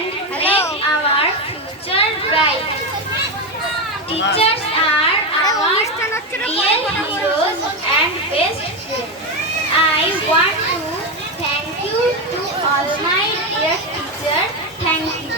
and make our future bright. Teachers are our real heroes and best friends. I want to thank you to all my dear teachers. Thank you.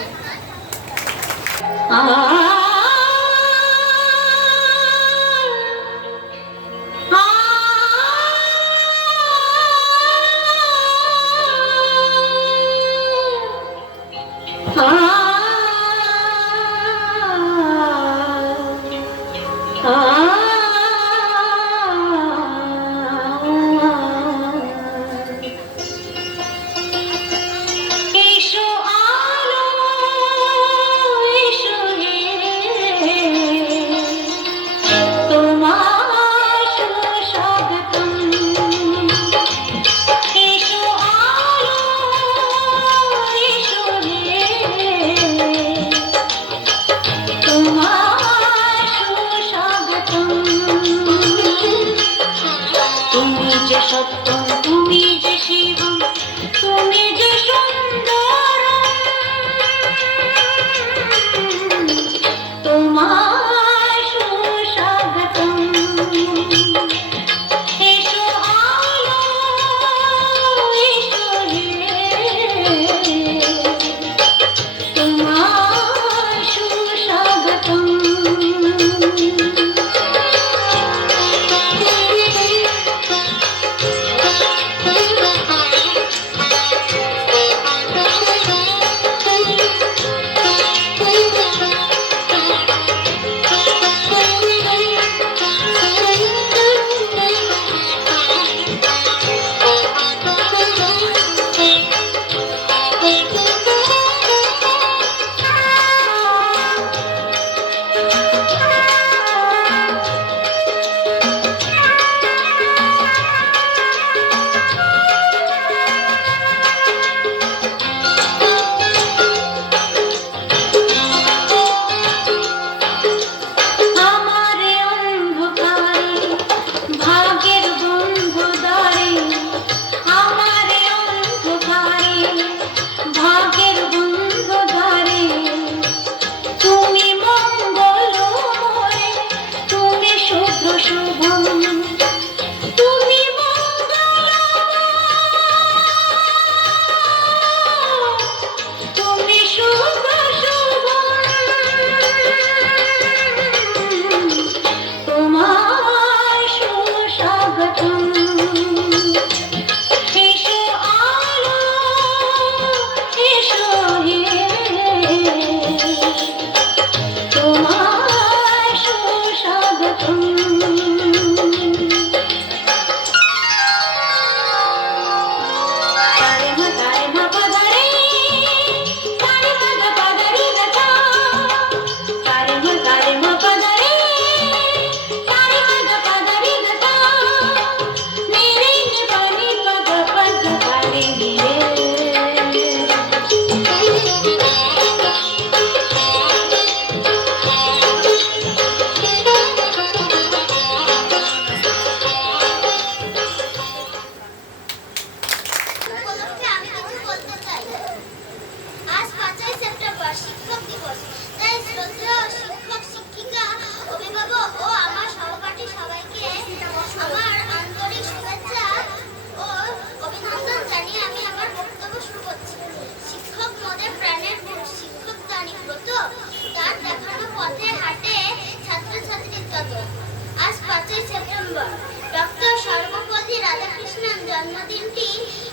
জন্মদিনটি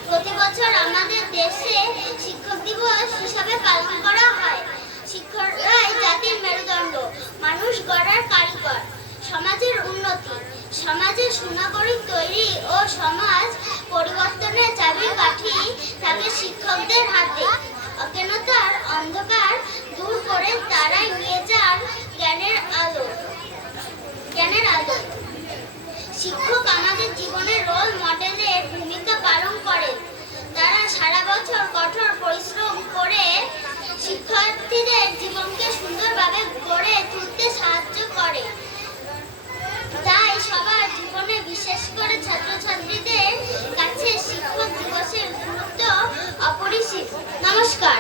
প্রতি বছর আমাদের দেশে শিক্ষক দিবস হিসাবে পালন করা হয়। শিক্ষকরাই জাতির মেরুদণ্ড, মানুষ গড়ার কারিগর, সমাজের উন্নতি, সমাজের সুনাগরিক তৈরি ও সমাজ পরিবর্তনের চাবিকাঠি থাকে শিক্ষকদের হাতে। অজ্ঞানতার অন্ধকার দূর করে তারাই নিয়ে যান জ্ঞানের আলো। শিক্ষক আমাদের জীবনের রোল মডেলের ভূমিকা পালন করেন। তারা সারা বছর কঠোর পরিশ্রম করে শিক্ষার্থীদের জীবনকে সুন্দরভাবে গড়ে তুলতে সাহায্য করে। তাই সবার জীবনে, বিশেষ করে ছাত্রছাত্রীদের কাছে শিক্ষক দিবসের গুরুত্ব অপরিসীম। নমস্কার।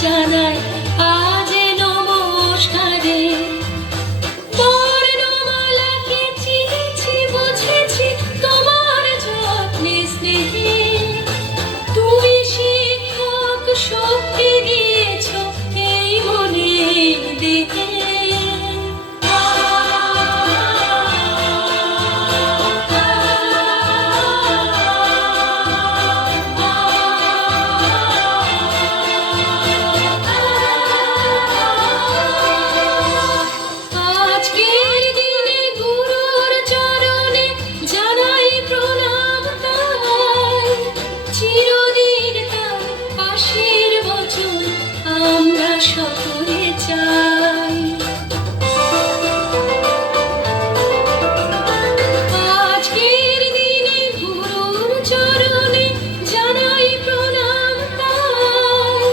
জানাই আজ নমস্কারে। বর্ণমালাকে চিনেছি বুঝেছি তোমার যত্নে স্নেহে, তুমি শিক্ষক শক্তি দিয়েছ এই মনে দেহে। আজকের দিনে গুরুর চরণে জানাই প্রণাম তাই, চিরদিন তার পাশের বচন আমরা সকলে চাই। আজকের দিনে গুরুর চরণে জানাই প্রণাম তাই,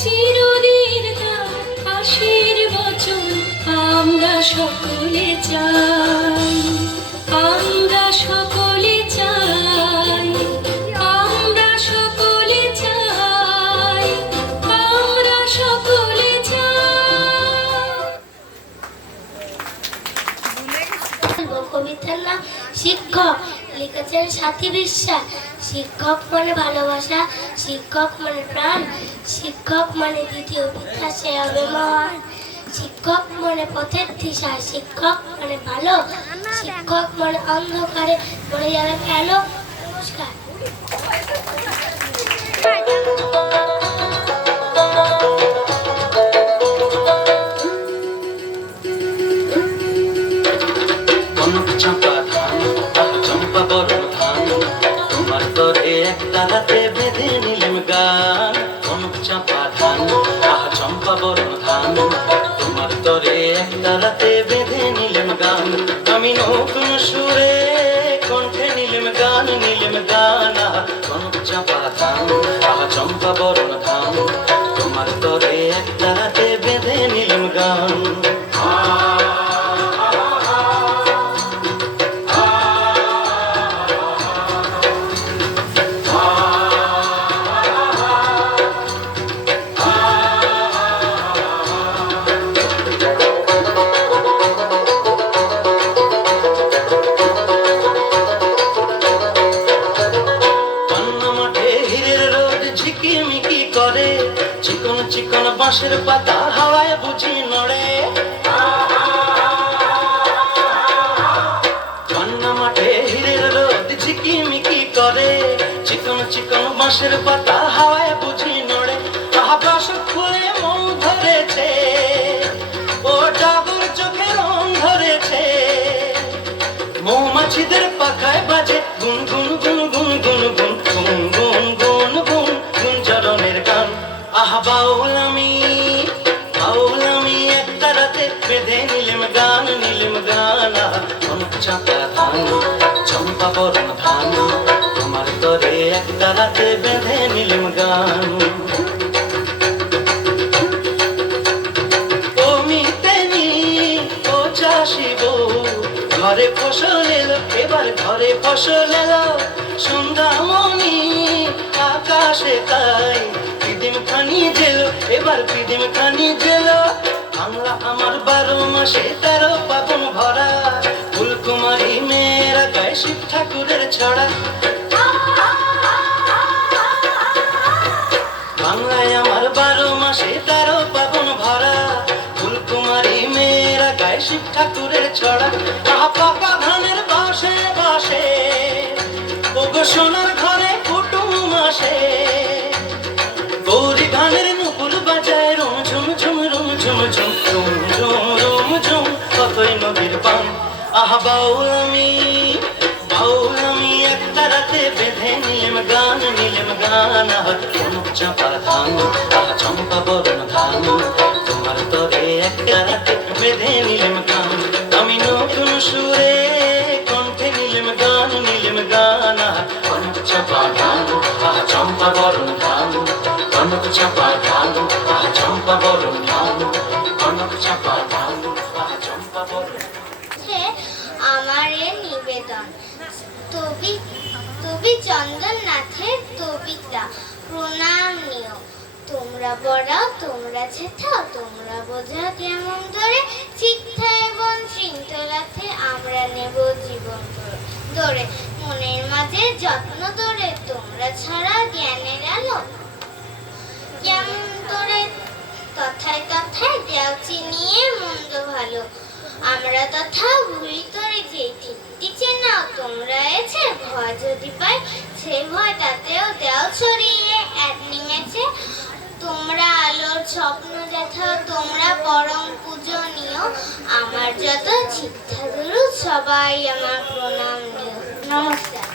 চিরদিন তার পাশের বচন আমরা সকলে চাই। আমরা সকলে চাই, আমরা সকলে চাই, আমরা সকলে চাই। কবিতার নাম শিক্ষক, লিখেছেন সাথী বিশ্বাস। শিক্ষক মানে ভালোবাসা, শিক্ষক মানে প্রাণ, শিক্ষক মানে দ্বিতীয় পিতা, সে হবে মহান। শিক্ষক মানে পথের দিশা, শিক্ষক মানে ভালো, শিক্ষক মানে অন্ধকারে মনে যাবে আলো। নমস্কার। কনক চাঁপা ধান, আহ চম্পা বরণ ধান, তোমার তরে একটা রাতে বেঁধে নিলেম গান। কনক চাঁপা ধান, আহ চম্পা বরণ ধান, তোমার তরে একটা রাতে বেঁধে নিলেম গান। আমি নতুন সুরে কণ্ঠে নিলেম গান, নিলেম গান। আহ কনক চাঁপা ধান, আহ চম্পা বরণ ধান, তোমার তরে একটা রাতে বেঁধে নিলেম গান। চিকন চিকন বাঁশের পাতা হাওয়ায় বুঝি নড়ে। কান্না মাঠে হীরের রোদ ঝিকিমিকি করে, চিকন চিকন বাঁশের পাতা হাওয়ায় বুঝি নড়ে। আকাশ খুলে মন ধরেছে, ও ডাবর চোখে রং ধরেছে। মৌমাছিদের পাখায় বাজে গুন গুন গুন গুন গুন গুন গুন গুন গুন গুন গুঞ্জরণের গান। আহ বাউল আমি একটা রাতে বেঁধে নিলেম গান, নিলেম গান। কনক চাঁপা ধান, চম্পা বরণ ধান, তোমার তরে একটা রাতে বেঁধে নিলেম গান। ও মিতেনি ও চাষি বউ, ঘরে ফসল এলো, এবার ঘরে ফসল এলো। সন্ধ্যামণি আকাশে তাই পিদিম খানি জেলো, এবার পিদিম খানি জেলো। বাংলা আমার 12 মাসে 13 পাবন ভরা, ফুলকুমারী মেয়েরা গায়ে শিব ঠাকুরের ছড়া। বাংলায় আমার 12 মাসে 13 পাবন ভরা, ফুলকুমারী মেয়েরা গায়ে শিব ঠাকুরের ছড়া। পাকা ধানের বাসে বাসে, ওগো সোনার ঘরে কুটুম আসে। গৌরী গানের নুপুর বাজায় রুম ঝুম ঝুম রুম ঝুম ঝুম রুম ঝুম রুম ঝুম, কতই নদীর পান। আহ বাউল আমি একটা রাতে বেঁধে নিলেম গান, নিলেম গান। আহ কনক চাঁপা ধান, আহ চম্পা বরণ ধান, তোমার তরে একটা রাতে বেঁধে নিলেম গান। আমি নতুন সুরে কণ্ঠে নিলেম গান, নিলেম গান। আহ কনক চাঁপা ধান, আহ চম্পা বরণ ধান, কনক চাঁপা ধান, আহ চম্পা বরণ ধান, কনক চাঁপা ধান, আহ চম্পা বরণ। আমার এ নিবেদন তবি চন্দন নাথের কবিতা প্রণাম নিও। তোমরা পড়াও, তোমরা শেখাও, তোমরা বোঝা কেমন ধরে, শিক্ষা এবং শৃঙ্খলাতে আমরা নেব জীবন ধরে। মনের মাঝে যত্ন ধরে, তোমরা ছাড়া জ্ঞানের আলো কেমন ধরে, তথায় তথায় দেও চিনিয়ে মন্দ ভালো। আমরা তথা ভুল করে যে ঠিকটি চেনাও, তোমরা এসে ভয় যদি পাই সে ভয় তাতেও দেও ছড়িয়ে এক নিমেষে। তোমরা আলোর স্বপ্ন দেখাও, তোমরা পরম পূজনীয়, আমার যত শিক্ষাগুরু সবাই আমার প্রণাম নিও। নমস্কার।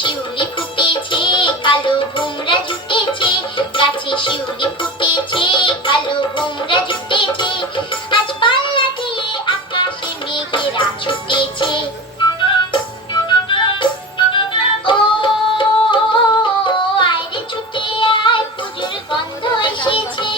শিউলি ফুটেছে, কালো ভোমরা জুটেছে, গাছে শিউলি ফুটেছে, কালো ভোমরা জুটেছে, আজ পাল্লা দিয়ে আকাশে মেঘেরা ছুটেছে। ও আয়রে ছুটে আয়, পুজোর গন্ধ এসেছে।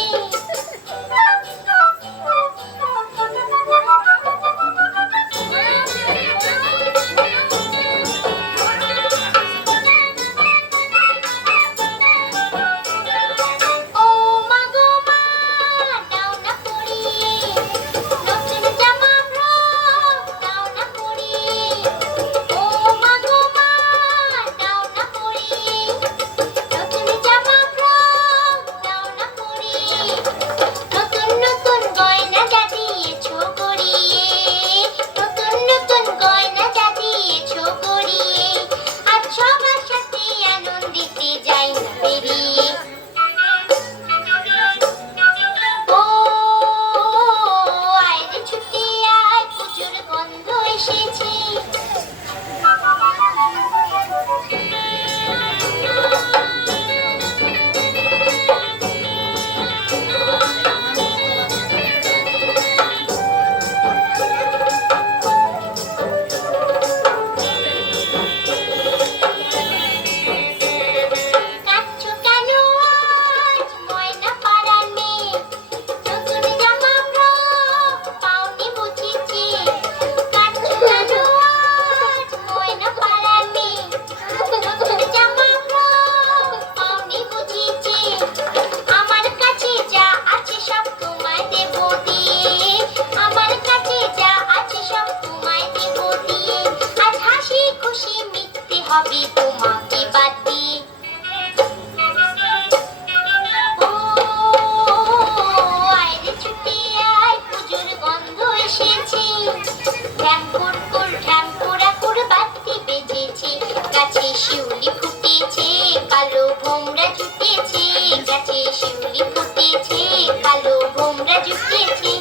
শিউলি ফুটেছে, কালো ভোমরা জুটেছে, গাছে শিউলি ফুটেছে, কালো ভোমরা জুটেছে,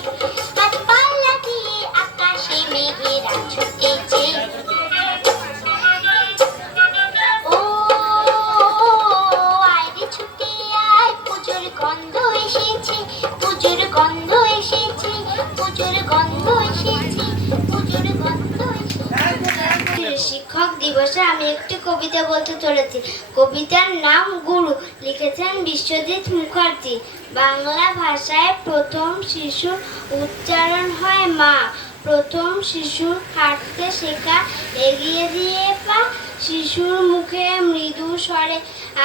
আজ পাল্লা দিয়ে আকাশে মেঘেরা ছুটেছে। ও আয়রে ছুটে আয়, পুজোর গন্ধ এসেছে, পুজোর গন্ধ এসেছে, পুজোর গন্ধ এসেছে, পুজোর গন্ধ এসেছে। শিক্ষক দিবসে আমি একটি কবিতা বলতে চলেছি। কবিতার নাম গুরু, লিখেছেন বিশ্বজিৎ মুখার্জি। বাংলা ভাষায় প্রথম শিশুর উচ্চারণ হয় মা। প্রথম শিশুর হাঁটতে শেখা, এগিয়ে দিয়ে পা, শিশুর মুখে মৃদু স্বরে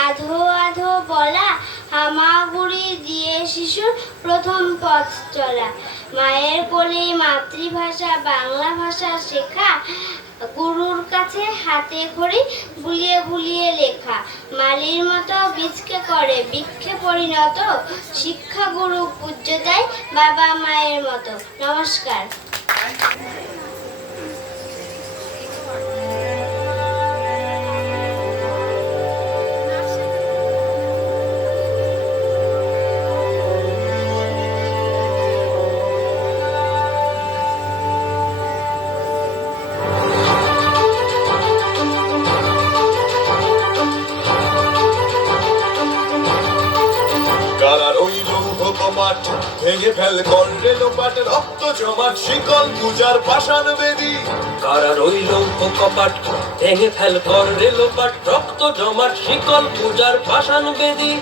আধো আধো বলা, হামাগুড়ি দিয়ে শিশুর প্রথম পথ চলা। মায়ের কোলে মাতৃভাষা বাংলা ভাষা শেখা, গুরুর কাছে হাতে খড়ি বুলিয়ে বুলিয়ে লেখা। মালির মতো বীজকে করে বৃক্ষে পরিণত, শিক্ষা গুরু পূজ্য দেয় বাবা মায়ের মতো। নমস্কার। মাঠ ভেঙে ফেল করলে লোপাট রক্ত জমাট শিকল পূজার পাষাণ বেদী কারা রইল কপাট ভেঙে ফেল কর রেলোপাট রক্ত জমাট শিকল পূজার পাষাণ বেদী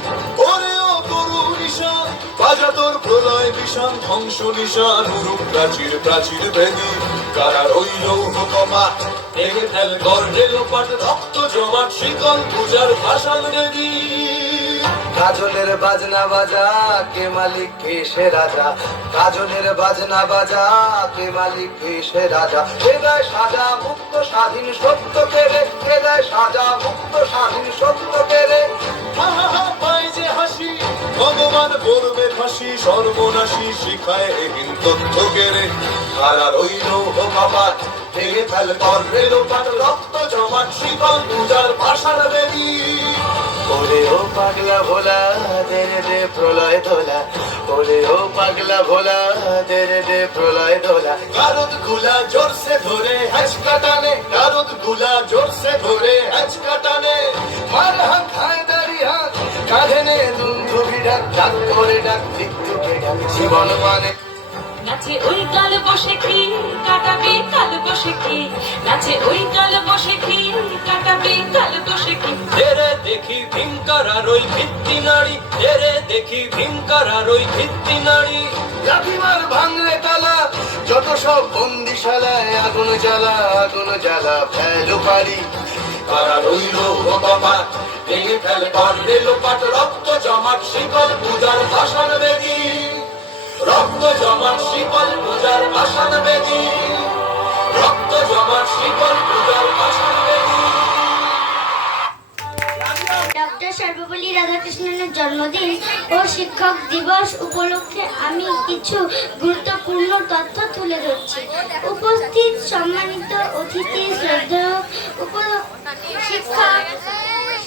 ওরে ও তরু নিশান বাজা তোর প্রলয় বিষান ধ্বংস নিশান উরুপ প্রাচীর প্রাচীর বেদী কারা রইল কপাট ভেঙে ফেল কর রেলোপাট রক্ত জমাট শিকল পূজার পাষাণ বেদী কাজলের বাজনা বাজা কে মালিক কে সে রাজা কাজলের বাজনা বাজা কে মালিক কে সে রাজা কে দেয় সাজা মুক্ত স্বাধীন সত্য কেড়ে কে দেয় সাজা মুক্ত স্বাধীন সত্য কেড়ে হা হা হা পাই যে হাসি ভগবান করবে ফাঁসি সর্বনাশী শিখায় এহীন তথ্য কেড়ে কারা রইল কপাট ভেঙে ফেল কর রেলোপাট রক্ত জমাট শিকল পূজার পাষাণ বেদী ওরে ও পাগলা ভোলা দে রে দে প্রলয় দোলা ওরে ও পাগলা ভোলা দে রে দে প্রলয় দোলা কারদ গুলা জোর সে ধরে হ্যাচকা টানে কারদ গুলা জোর সে ধরে হ্যাচকা টানে মার হাত খায় দাড়ি হাত কাঁধে নে দুন্ধুবি ডাক ডাক করে ডাক মৃত্যুকে ডাক জীবন মানে নাচে ওই কাল বসে কি কাটাবে কাল বসে কি নাচে ওই কাল বসে কি কাটাবে কাল বসে কি তেরে দেখি ভীমকার আর ওই ভিত্তি নারী তেরে দেখি ভীমকার আর ওই ভিত্তি নারী লাঠিমার ভাঙলে তালা যত সব বন্দিশালায় আগুন জ্বালা ফেলো পারি কারা রইল কপাট ভেঙে ফেল কর রেলোপাট রক্ত জমাট শিকল পূজার পাষাণ বেদী রক্ত জমাট শিকল পূজার পাষাণ বেদী রক্ত জমাট শিকল পূজার পাষাণ বেদী ডক্টর সর্বপল্লী রাধাকৃষ্ণনের জন্মদিন ও শিক্ষক দিবস উপলক্ষে আমি কিছু গুরুত্বপূর্ণ তথ্য তুলে ধরছি। উপস্থিত সম্মানিত অতিথি শ্রদ্ধেয় শিক্ষক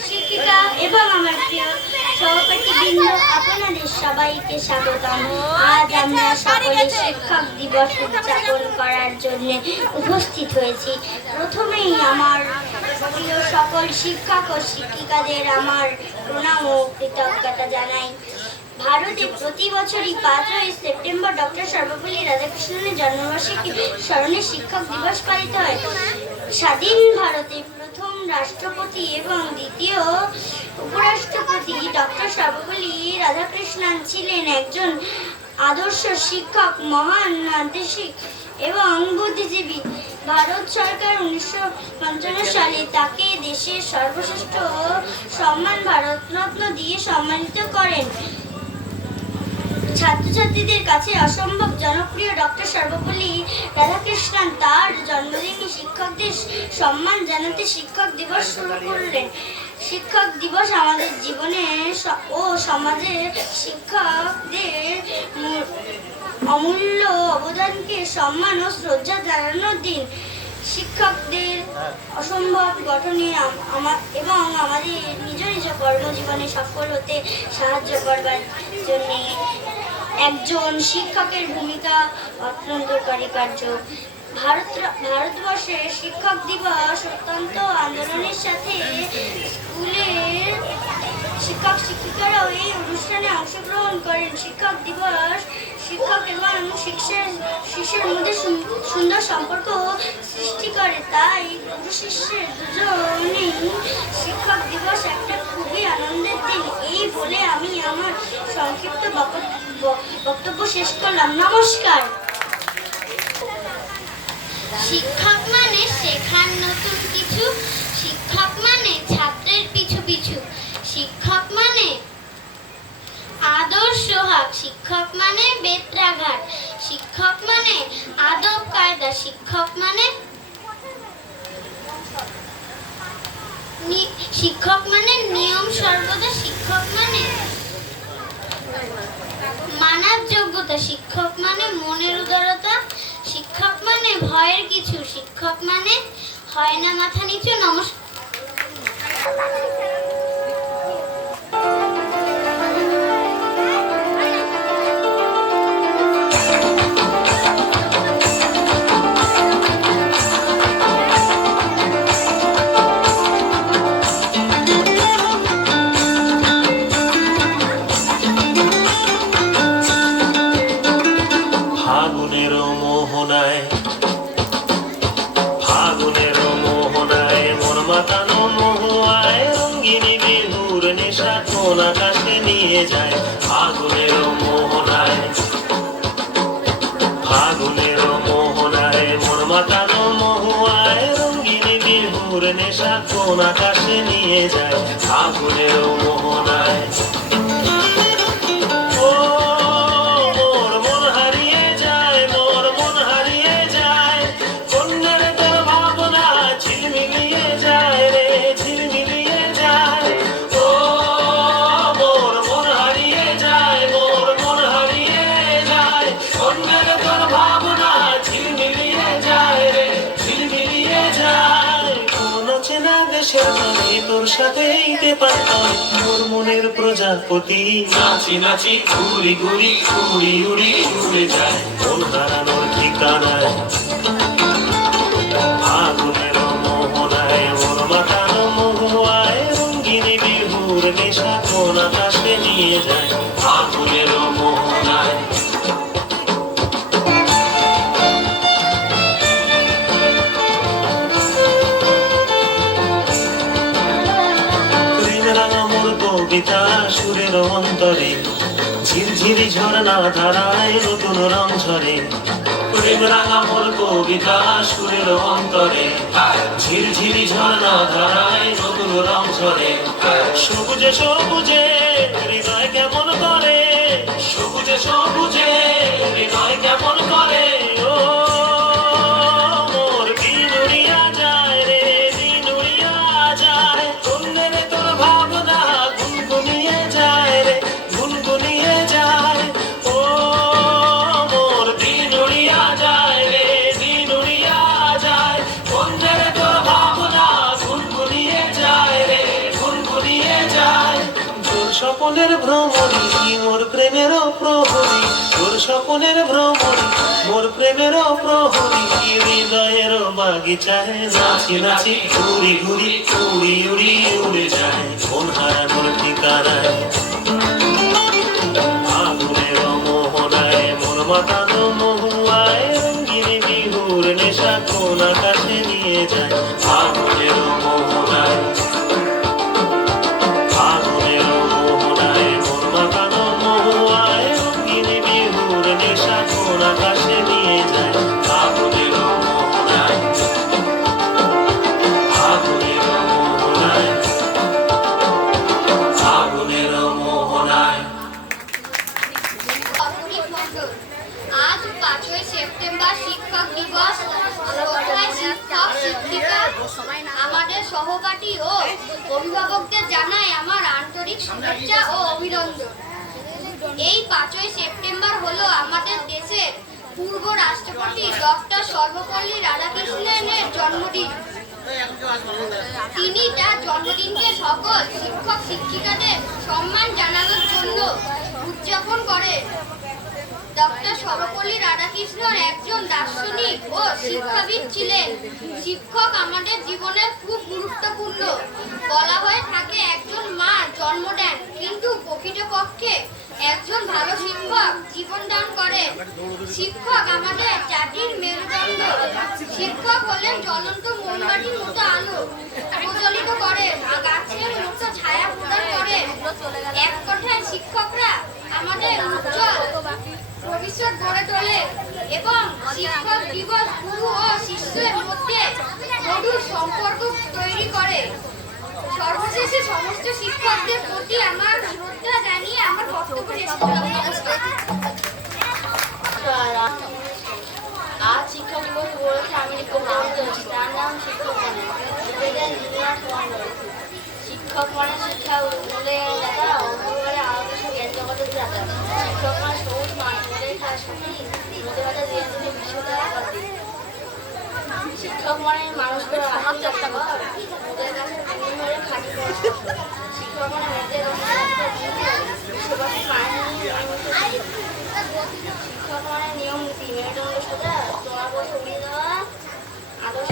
শিক্ষিকা এবং আমার প্রিয় সহপাঠীবৃন্দ, আপনাদের সবাইকে স্বাগতম। আজ আমরা সকলে শিক্ষক দিবস উদযাপন করার জন্য উপস্থিত হয়েছি। প্রথমেই আমার প্রিয় সকল শিক্ষক ও শিক্ষিকাদের আমার প্রণাম ও কৃতজ্ঞতা জানাই। ভারতে প্রতি বছরই 5ই সেপ্টেম্বর ডক্টর সর্বপল্লী রাধাকৃষ্ণনের জন্মবার্ষিকী স্মরণে শিক্ষক দিবস পালিত হয়। স্বাধীন ভারতে প্রথম রাষ্ট্রপতি এবং দ্বিতীয় উপরাষ্ট্রপতি ডক্টর সর্বপল্লী রাধাকৃষ্ণন ছিলেন একজন আদর্শ শিক্ষক, মহান দেশিক এবং বুদ্ধিজীবী। ভারত সরকার 1955 সালে তাকে দেশের সর্বশ্রেষ্ঠ সম্মান ভারতরত্ন দিয়ে সম্মানিত করেন। ছাত্রছাত্রীদের কাছে অসম্ভব জনপ্রিয় ডক্টর সর্বপল্লী রাধাকৃষ্ণন তার জন্মদিনে শিক্ষকদের সম্মান জানাতে শিক্ষক দিবস শুরু করলেন। শিক্ষক দিবস আমাদের জীবনে ও সমাজে শিক্ষকদের অমূল্য অবদানকে সম্মান ও শ্রদ্ধা জানানোর দিন। শিক্ষকদের অসম্ভব গঠনে এবং আমাদের নিজ নিজ কর্মজীবনে সফল হতে সাহায্য করবার জন্য একজন শিক্ষকের ভূমিকা অত্যন্ত অপরিহার্য। ভারতবর্ষে শিক্ষক দিবস অত্যন্ত আন্দোলনের সাথে স্কুলের শিক্ষক শিক্ষিকারাও এই অনুষ্ঠানে অংশগ্রহণ করেন। শিক্ষক দিবস শিক্ষক এবং শিষ্যের মধ্যে সুন্দর সম্পর্ক সৃষ্টি করে, তাই গুরু শিষ্যের দুজনেই শিক্ষক দিবস একটা খুবই আনন্দের দিন। এই বলে আমি আমার সংক্ষিপ্ত বক্তব্য শেষ করলাম। নমস্কার। শিক্ষক মানে শেখার নতুন কিছু, শিক্ষক মানে ছাত্রের পিছু পিছু, শিক্ষক মানে আদর্শ হাক, শিক্ষক মানে বেত্রাঘাত, শিক্ষক মানে আদব কায়দা, শিক্ষক মানে শিক্ষক মানে নিয়ম সর্বদা, শিক্ষক মানে মানার যোগ্যতা, শিক্ষক মানে মনের উদারতা, শিক্ষক মানে ভয়ের কিছু, শিক্ষক মানে হয় না মাথা নিচু। নমস্কার। কোন আকাশে নিয়ে যায় ফাগুনের মোহনায়, ফাগুনের মোহনায় মোর মাতানো মহুয়ায় রঙ্গিনী বিহুর নেশা কোন আকাশে নিয়ে যায় ফাগুনের মোহনায়। ও মোর মন হারিয়ে যায়, মোর মন হারিয়ে যায়, কন্যার তোর ভাবনা ঝিলমিলিয়ে যায় রে, ঝিলমিলিয়ে যায়। ও মোর মন হারিয়ে যায়, মোর মন হারিয়ে যায়, কন্যার তোর ভাবনা ঝিলমিলিয়ে যায় রে, ঝিলমিলিয়ে যায়। কোন চেনা দেশের গানে তোর সাথে ঈদে পাতায় মোর মনের প্রজাপতি নাচি নাচি ঘুরি ঘুরি উড়ি উড়ি উড়ে যায় মন হারানোর ঠিকানায়। ফাগুনের মোহনায় মোর মাতানো মহুয়ায় রঙ্গিনী বিহুর নেশা কোন আকাশে নিয়ে যায় ফাগুনের মোহনায়। কবিতা সুরের অন্তরে ঝিরঝিরি ঝর্ণা ধারায় নতুন রং ঝরে, প্রেম রাঙা মোর কবিতা সুরের অন্তরে ঝিরঝিরি ঝর্ণা ধারায় নতুন রং ঝরে। সবুজে সবুজে হৃদয় কেমন করে, সবুজে সবুজে হৃদয় কেমন করে। ও মোর দিন উড়িয়া যায় রে, দিন উড়িয়া যায়, কন্যের তোর ভাবনা গুনগুনিয়ে যায় রে, গুনগুনিয়ে যায়। ও মোর দিন উড়িয়া যায় রে, দিন উড়িয়া যায়, কন্যের তোর ভাবনা গুনগুনিয়ে যায় রে, গুনগুনিয়ে যায়। তোর স্বপনের ভ্রমণী মোর প্রেমের প্রহরী, তোর স্বপনের ভ্রমণী মোর প্রেমের প্রহরী, হৃদয়ের বাগিচায় নাচি নাচি ঘুরি ঘুরি উড়ি উড়ি উড়ে যায় কোন হারানোর ঠিকানায়। ফাগুনের মোহনায় মোর মাতানো মহুয়ায় রঙ্গিনী বিহুর নেশা কোন আকাশে নিয়ে যায় ফাগুনের মোহনায়। ফাগুনের মোহনায় মোর মাতানো মহুয়ায় রঙ্গিনী বিহুর নেশা কোন আকাশে নিয়ে যায় ফাগুনের মোহনায়। ফাগুনের মোহনায়, ফাগুনের মোহনায়। আজ 5ই সেপ্টেম্বর শিক্ষক দিবস। শ্রদ্ধায় শিক্ষক শিক্ষিকা আমাদের সহপাঠী ও অভিভাবকদের জানাই আমার আন্তরিক শুভেচ্ছা ও অভিনন্দন। এই 5ই সেপ্টেম্বর হলো আমাদের দেশের পূর্ব রাষ্ট্রপতি ডক্টর সর্বপল্লী রাধাকৃষ্ণনের জন্মদিন। তিনি তার জন্মদিনকে সকল শিক্ষক শিক্ষিকাদের সম্মান জানানোর জন্য উদযাপন করেন। ডক্টর সর্বপল্লী রাধাকৃষ্ণন একজন দার্শনিক ও শিক্ষাবিদ ছিলেন। শিক্ষক আমাদের জীবনে খুব গুরুত্বপূর্ণ। বলা হয়ে থাকে একজন মা জন্ম দেন, কিন্তু প্রকৃতপক্ষে একজন ভালো শিক্ষক জীবন দান করেন। শিক্ষক আমাদের জাতির মেরুদণ্ড। শিক্ষক হলেন জ্বলন্ত মোমবাতির মতো আলো প্রজ্বলিত করেন, গাছের মতো ছায়া প্রদান করেন। এক কথায় শিক্ষকরা আমাদের উজ্জ্বল ভবিষ্যৎ গড়ে তোলে এবং শিক্ষক দিবস গুরু ও শিষ্যের মধ্যে মধুর সম্পর্ক তৈরি করে। সর্বশেষে সমস্ত শিক্ষকদের প্রতি আমার শ্রদ্ধা জানিয়ে আমার বক্তব্য শেষ করলাম। নমস্কার। আজ শিক্ষক দিবস উপলক্ষে আমি একটু নাম দিয়েছি, তার নাম শিক্ষক মানে শিক্ষক মানে শিক্ষা মূলে দাদা অন্ধকারে আলোকে জ্ঞান জগতের দাদা। শিক্ষক মানে সবুজ মাঠ মোদের খাস মোদের হাতে দিয়ে তুমি বিশ্ববিদ্যালয় করতে। শিক্ষক মানে মানুষকে মোদের কাছে ধরে খাটি করা। শিক্ষক মানে মেয়েদের বিশ্ববাসী শিক্ষক মানে নিয়ম নীতি মেরুদণ্ড সোজা তোমার বসে উড়িয়ে দেওয়া আদর্শ।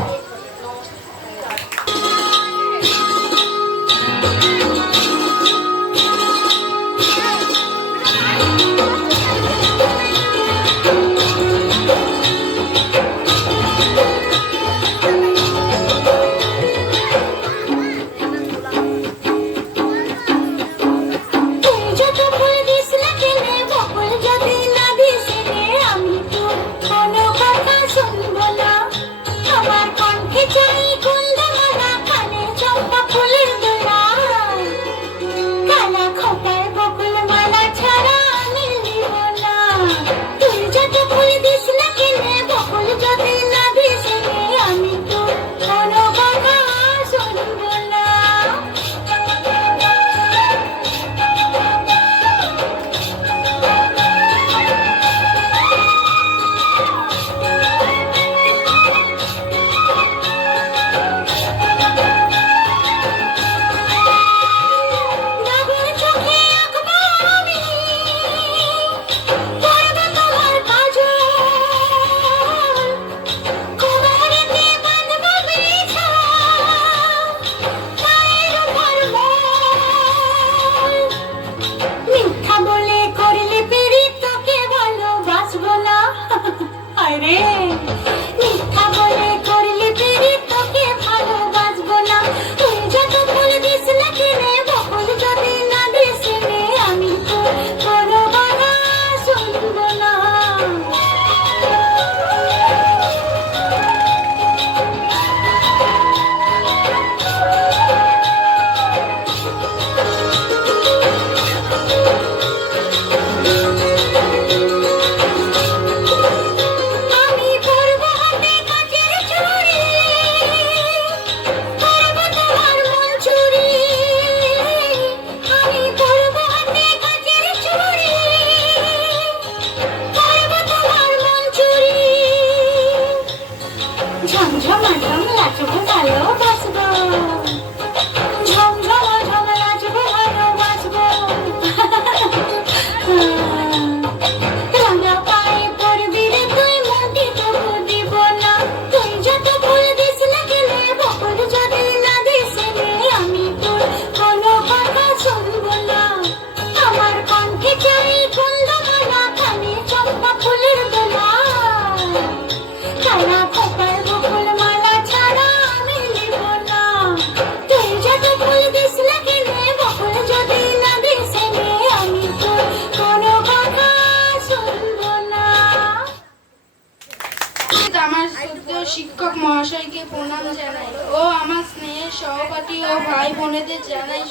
সবাইকে প্রণাম জানাই ও আমার স্নেহের সহপাঠী ও ভাই বোনেদের জানাই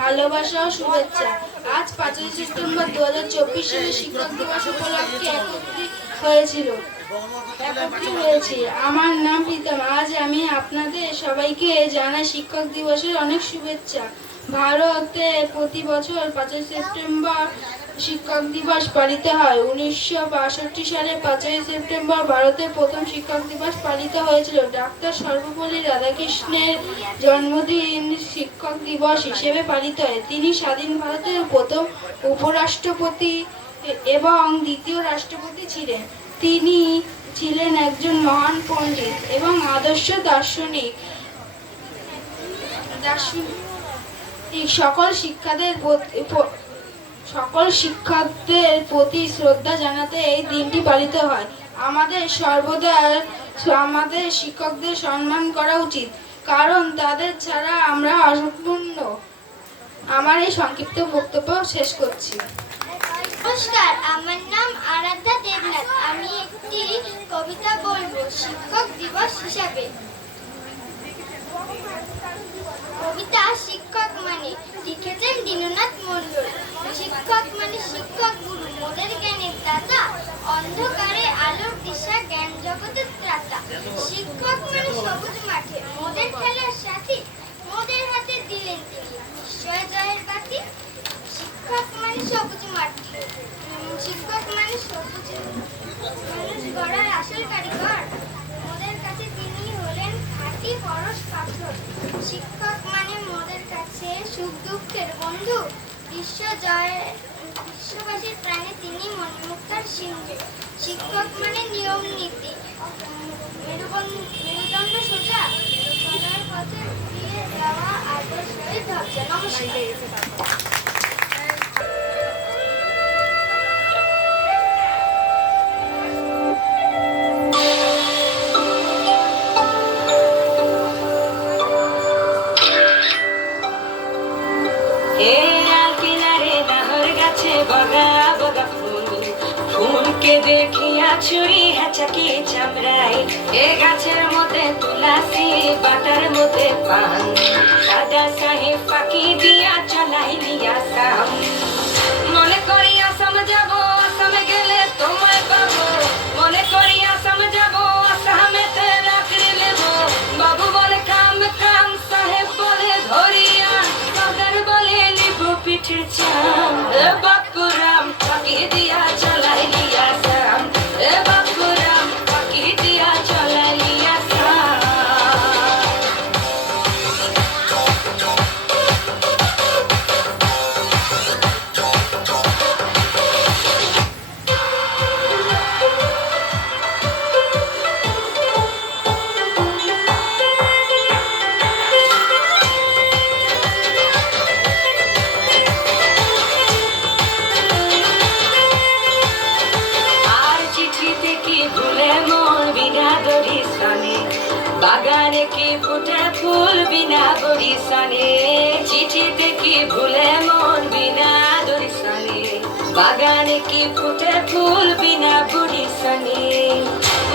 ভালোবাসা ও শুভেচ্ছা। আজ 5ই সেপ্টেম্বর 2024 সালে শিক্ষক দিবস উপলক্ষে একত্রিত হয়েছি। আমার নাম প্রীতম। আজ আমি আপনাদের সবাইকে জানাই শিক্ষক দিবসের অনেক শুভেচ্ছা। ভারতে প্রতি বছর 5ই সেপ্টেম্বর শিক্ষক দিবস পালিত হয়। 1962 সালে 5ই সেপ্টেম্বর ভারতে প্রথম শিক্ষক দিবস পালিত হয়েছিল। ডাক্তার সর্বপল্লী রাধাকৃষ্ণের জন্মদিন শিক্ষক দিবস হিসেবে পালিত হয়। তিনি স্বাধীন ভারতের প্রথম উপরাষ্ট্রপতি এবং দ্বিতীয় রাষ্ট্রপতি ছিলেন। তিনি ছিলেন একজন মহান পণ্ডিত এবং আদর্শ দার্শনিক। সকল শিক্ষকদের প্রতি শ্রদ্ধা জানাতে এই দিনটি পালিত হয়। আমাদের সর্বদা আমাদের শিক্ষকদের সম্মান করা উচিত, কারণ তাদের ছাড়া আমরা অসম্পূর্ণ। আমার এই সংক্ষিপ্ত বক্তব্য শেষ করছি। নমস্কার, আমার নাম আরাধ্যা দেবনাথ। আমি একটি কবিতা বলবো শিক্ষক দিবস হিসাবে। কবিতা শিক্ষক মানে, লিখেছেন দীননাথ মণ্ডল। শিক্ষক মানে শিক্ষক গুরু, মোদের জ্ঞানের দাতা, অন্ধকারে আলোর দিশা, জ্ঞান জগতের ত্রাতা। শিক্ষক মানে সবুজ মাঠে মোদের খেলার সাথী, মোদের হাতে দিলেন তিনি নিশ্চয় জয়ের বাতি। শিক্ষক মানে সবুজ মাঠে, শিক্ষক মানে সবুজ মানুষ গড়ার আসল কারিগর, মোদের কাছে তিনি হলেন খাঁটি পরশ পাথর। শিক্ষক মানে মোদের কাছে সুখ দুঃখের বন্ধু, বিশ্ববাসীর প্রাণে তিনি মণিমুক্তার সিন্ধু। শিক্ষক মানে নিয়ম নীতি, মেরুদণ্ড সোজা, চলার পথে ঘুরিয়ে যাওয়া আদর্শই ধ্বজা। নমস্কার। ফুলকে দেখিয়া চুরি হাঁচাকি চামড়াই, এ গাছের মধ্যে তুলাসি, বাটার মধ্যে পান, দাদা সাহেব ফাঁকি দিয়া চলাই নিয়া সাম। মনে করি আসাম যাব, আসামে গেলে তোমায় পাবো, মনে করি আসাম যাব, আসামেতে চাকরি নেব। বাবু বলে কাম কাম, সাহেব বলে ধরিয়া, দাদার বলে নিব পিঠে চাম। বাপুরাম ফাঁকি দিয়া চলাই নিয়া সাম, বাপুরাম ফাঁকি দিয়া চলাই নিয়া সাম। বাগানে কি ফুটে ফুল বিনা বরিশানে, চিঠিতে কি ভুলে মন বিনা দরিশানে। বাগানে কি ফুটে ফুল বিনা বরিশানে।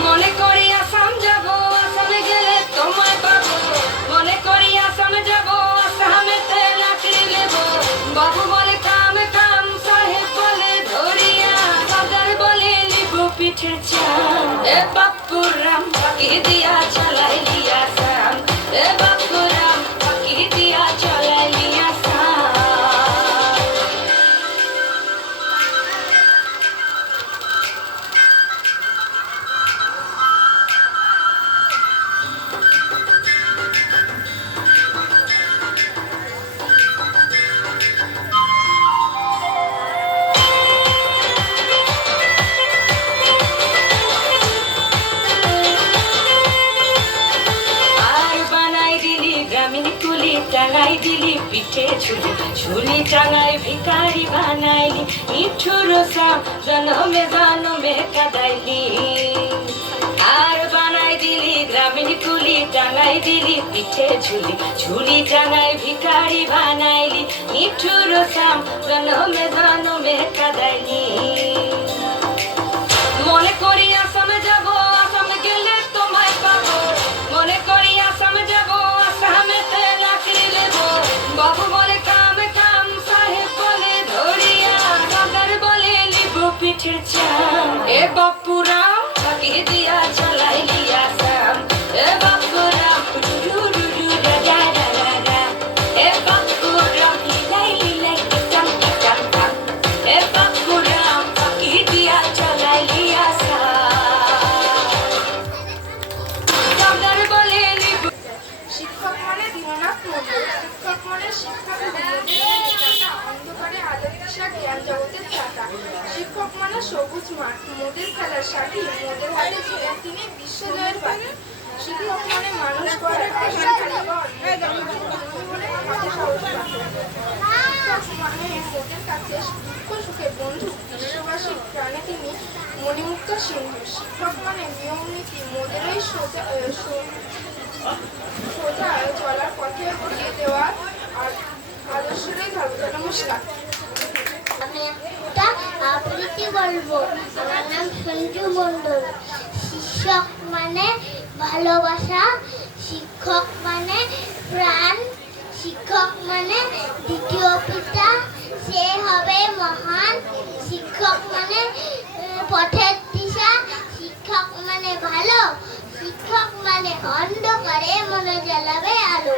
মনে করি আসাম যাব, আসামে গেলে তোমায় পাবো, মনে করি আসাম যাব, আসামেতে চাকরি নেব। বাবু বলে কাম কাম, সাহেব বলে ধরিয়া, দাদার বলে নিব পিঠে চাম। বাপুরাম ফাঁকি দিয়া চলাই নিয়া সাম, বাপুরাম ফাঁকি দিয়া চলাই নিয়া সাম। টাঙাই দিলি পিঠে ঝুলি, ঝুলি টাঙাই ভিখারি বানাইলি, নিঠুর সাপ জনমে জনমে কাদাইলি। আর বানাই দিলি গ্রামীণ কুলি, টাঙাই দিলি পিঠে ঝুলি, ঝুলি টাঙাই ভিখারি বানাইলি, নিঠুর সাপ জনমে জনমে কাদাইলি। মনে করি আসামে যাব, আসামে গেলে তোমায় পাবো, মনে করি গাছের চাম এ বাপুরাম ফাঁকি দিয়া চালাই লিয়া সাম এ বাপুরাম ডু ডু ডু ডা ডা ডা ডা ডা এ বাপুরাম হিলাই হিলাই কিটাম কিটাম টাম এ বাপুরাম ফাঁকি দিয়া চালাই লিয়া সাম বলে শিক্ষক মানে দীননাথ মণ্ডল। শিক্ষক মানে শিক্ষা অন্ধকারে আলোর দিশা, জ্ঞান জগতের চাকা। শিক্ষক মানে সবুজ মাঠ, মোদের খেলার সাথী, মোদের হাতে ছিলেন তিনি বিশ্বজয়ের পাখি। শিক্ষক মানে মানুষ গড়ার মোদের কাছে দুঃখ সুখের বন্ধু, বিশ্ববাসী প্রাণে তিনি মণিমুক্ত সিংহ। শিক্ষক মানে নিয়ম নীতি, মোদেরই সোজা চলার পথে ঘুরিয়ে দেওয়ার আদর্শটাই ধর্ম। নমস্কার। আমি একটা আবৃত্তি বলবো। আমার নাম সঞ্জু মণ্ডল। শিক্ষক মানে ভালোবাসা, শিক্ষক মানে প্রাণ, শিক্ষক মানে দ্বিতীয় পিতা, সে হবে মহান। শিক্ষক মানে পথের দিশা, শিক্ষক মানে ভালো, শিক্ষক মানে অন্ধকারে মনে জ্বালাবে আলো।